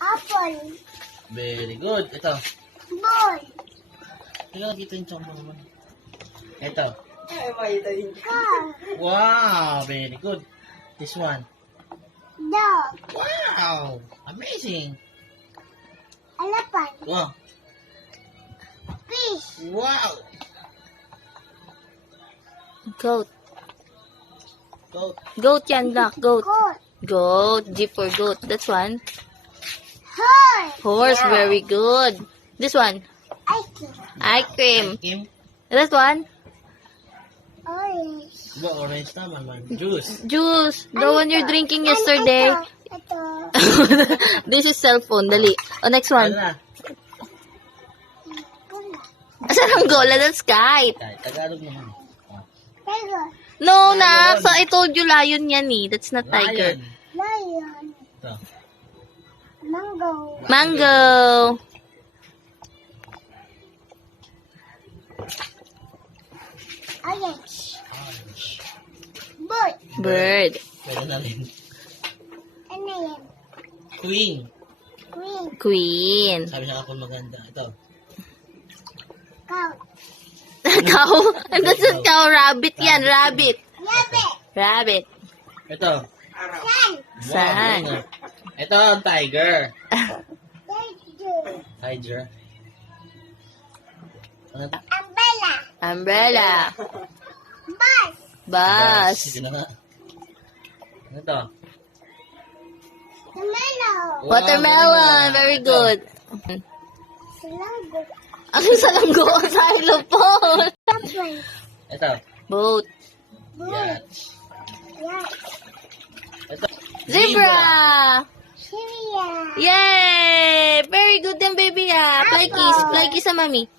Apple. Very good. Ito. Ball. Tingnan dito yung chombo naman. Ito. Car. Wow, very good. This one. Dog. Wow, amazing. Elephant. Wow. Fish. Wow. Goat. Go. Goat yan, Doc. Goat. Goat. Goat. G for goat. That's one. Horse. Horse. Wow. Very good. This one. Ice cream. Ice cream. Kim. That one. Orange. Diba, orange naman, man. Juice. Juice. The one you're drinking yesterday. Ito. This is cellphone. Dali. Oh, next one. Ano na? Asan ang gola? That's kite. Tagalog naman. Tiger. No, Lion. Nak. So, I told you lion yan eh. That's not tiger. Lion. Lion. Ito. Mango. Mango. Orange. Orange. Bird. Bird. Pwede na rin. Ano yan? Queen. Green. Queen. Sabi niya ako maganda. Ito. Cow. Cow. That's not cow. Rabbit yan. Rabbit. Rabbit. Rabbit. Ito. Sun. Sun. Wow, ganun. Ito, ang tiger. Tiger. Tiger. Ano? Umbrella. Umbrella. Bus. Bus. Sige na nga. Ano to? Tomato. Wow, Watermelon. Very good. Salanggo. Ang salanggo. Xylophone. Apple. Ito. Boat. Bull. Yacht. Yak. Ito. Zebra. Syria. Yay! Very good din, baby. Fly kiss. Fly kiss sa mami.